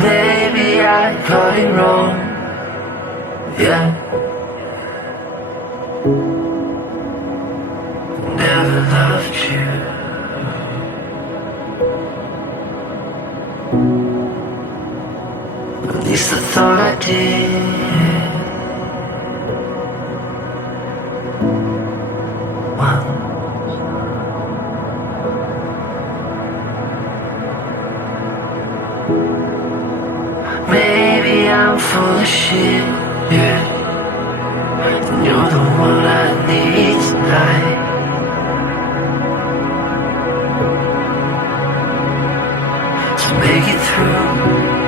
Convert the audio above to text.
Maybe I got it wrong, yeah. Never loved you. At least I thought I did. Once. Maybe I'm full of shit, yeah. And you're the one I need tonight. To make it through.